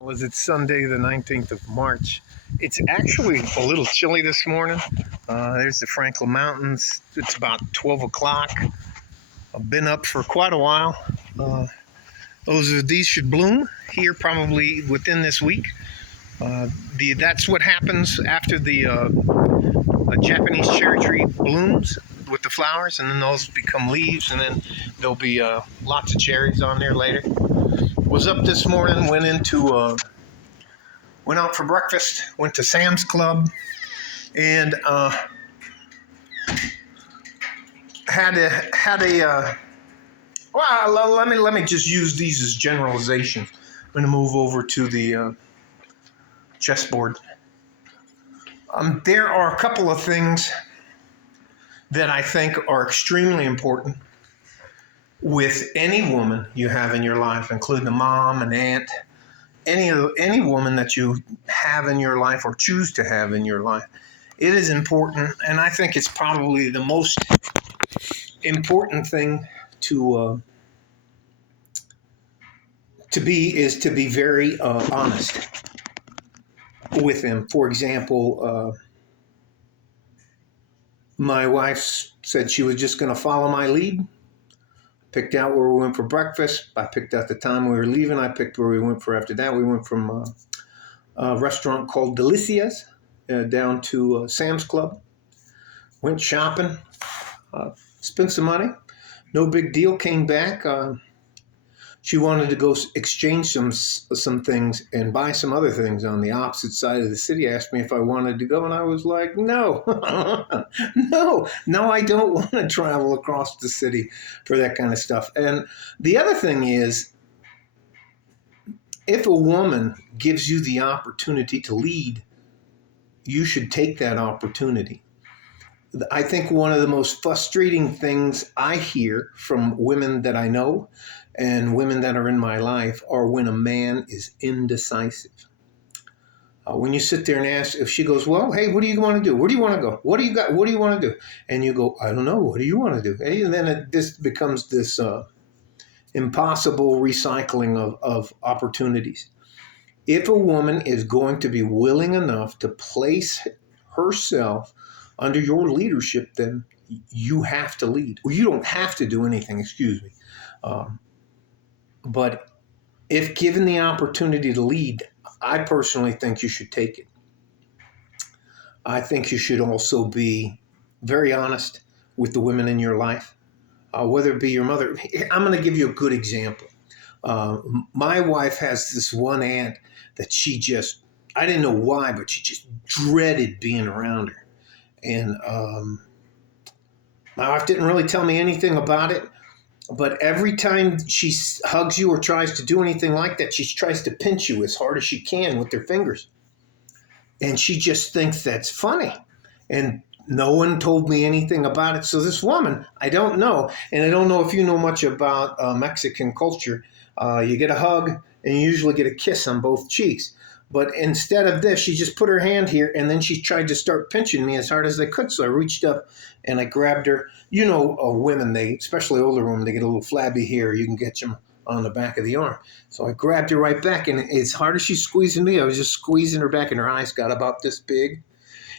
Was it Sunday, the 19th of March? It's actually a little chilly this morning. There's the Franklin Mountains. It's about 12 o'clock. I've been up for quite a while. Uh, these should bloom here probably within this week. That's what happens after the Japanese cherry tree blooms with the flowers, and then those become leaves, and then there'll be lots of cherries on there later. Was up this morning, went out for breakfast, went to Sam's Club, and well, let me just use these as generalizations. I'm going to move over to the chessboard. There are a couple of things that I think are extremely important with any woman you have in your life, including a mom, an aunt, any woman that you have in your life or choose to have in your life. It is important, and I think it's probably the most important thing to be very honest with them. For example, my wife said she was just going to follow my lead. Picked out where we went for breakfast. I picked out the time we were leaving. I picked where we went for after that. We went from a restaurant called Delicias down to Sam's Club. Went shopping, spent some money. No big deal. Came back. She wanted to go exchange some things and buy some other things on the opposite side of the city. Asked me if I wanted to go, and I was like, no, no, I don't want to travel across the city for that kind of stuff. And the other thing is, if a woman gives you the opportunity to lead, you should take that opportunity. I think one of the most frustrating things I hear from women that I know and women that are in my life are when a man is indecisive. When you sit there and ask, if she goes, well, hey, what do you want to do? Where do you want to go? What do you got? What do you want to do? And you go, I don't know. What do you want to do? And then this becomes this impossible recycling of opportunities. If a woman is going to be willing enough to place herself under your leadership, then you have to lead. Well, you don't have to do anything, excuse me. But if given the opportunity to lead, I personally think you should take it. I think you should also be very honest with the women in your life, whether it be your mother. I'm going to give you a good example. My wife has this one aunt that I didn't know why, but she just dreaded being around her. And my wife didn't really tell me anything about it, but every time she hugs you or tries to do anything like that, she tries to pinch you as hard as she can with her fingers. And she just thinks that's funny. And no one told me anything about it. So this woman, I don't know, and I don't know if you know much about Mexican culture. You get a hug, and you usually get a kiss on both cheeks. But instead of this, she just put her hand here, and then she tried to start pinching me as hard as I could. So I reached up and I grabbed her. You know, women, especially older women, they get a little flabby hair. You can get them on the back of the arm. So I grabbed her right back, and as hard as she's squeezing me, I was just squeezing her back, and her eyes got about this big.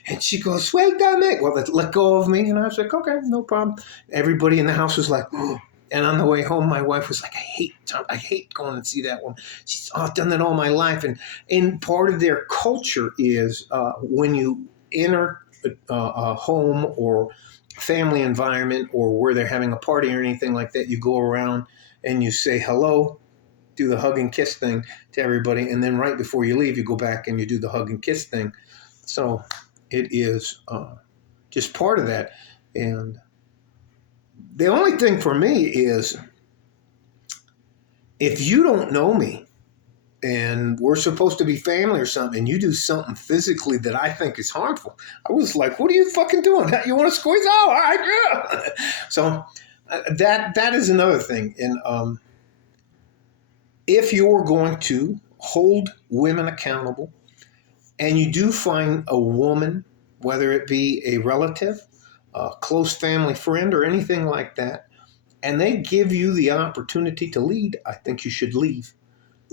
And she goes, suéltame. Well, let go of me. And I was like, okay, no problem. Everybody in the house was like, oh. And on the way home, my wife was like, I hate going and see that one. She's, I've done that all my life. And part of their culture is when you enter a home or family environment or where they're having a party or anything like that, you go around and you say hello, do the hug and kiss thing to everybody. And then right before you leave, you go back and you do the hug and kiss thing. So it is just part of that. And the only thing for me is, if you don't know me and we're supposed to be family or something, and you do something physically that I think is harmful, I was like, what are you fucking doing? You want to squeeze? Oh, all right, yeah. So that is another thing. And if you're going to hold women accountable, and you do find a woman, whether it be a relative, a close family friend, or anything like that, and they give you the opportunity to lead, I think you should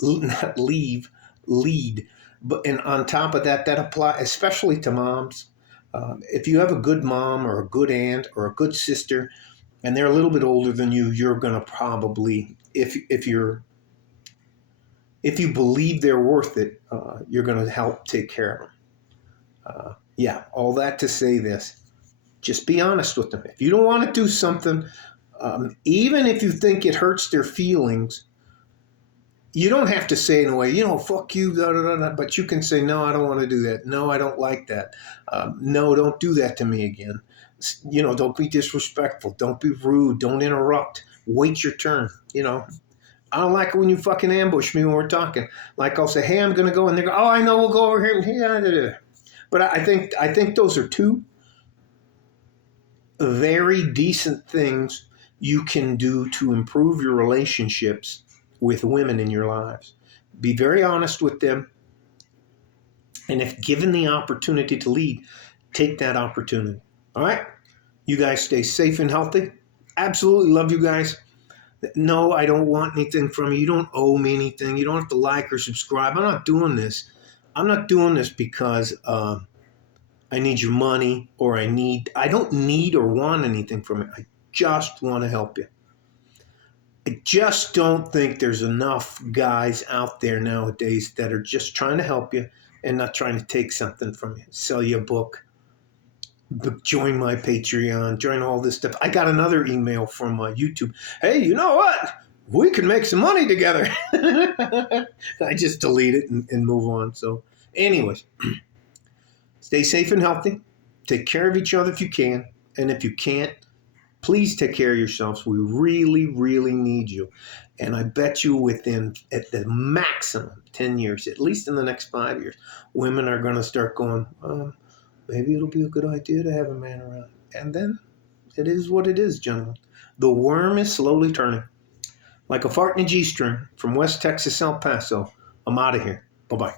not leave, lead. And on top of that, that applies especially to moms. If you have a good mom or a good aunt or a good sister, and they're a little bit older than you, you're going to probably, if you believe they're worth it, you're going to help take care of them. Yeah, all that to say this. Just be honest with them. If you don't want to do something, even if you think it hurts their feelings, you don't have to say in a way, fuck you, da, da, da, da, but you can say, no, I don't want to do that. No, I don't like that. No, don't do that to me again. Don't be disrespectful. Don't be rude. Don't interrupt. Wait your turn. I don't like it when you fucking ambush me when we're talking. Like I'll say, hey, I'm going to go, and they go, oh, I know, we'll go over here. Yeah. But I think those are two very decent things you can do to improve your relationships with women in your lives. Be very honest with them. And if given the opportunity to lead, take that opportunity. All right? You guys stay safe and healthy. Absolutely love you guys. No, I don't want anything from you. You don't owe me anything. You don't have to like or subscribe. I'm not doing this. I'm not doing this because I need your money or I don't need or want anything from it. I just want to help you. I just don't think there's enough guys out there nowadays that are just trying to help you and not trying to take something from you. Sell you a book, join my Patreon, join all this stuff. I got another email from YouTube. Hey, you know what? We can make some money together. I just delete it and move on. So anyways, stay safe and healthy. Take care of each other if you can. And if you can't, please take care of yourselves. We really, really need you. And I bet you within, at the maximum, 10 years, at least in the next 5 years, women are going to start going, maybe it'll be a good idea to have a man around. And then it is what it is, gentlemen. The worm is slowly turning. Like a fart in a G-string from West Texas, El Paso. I'm out of here. Bye-bye.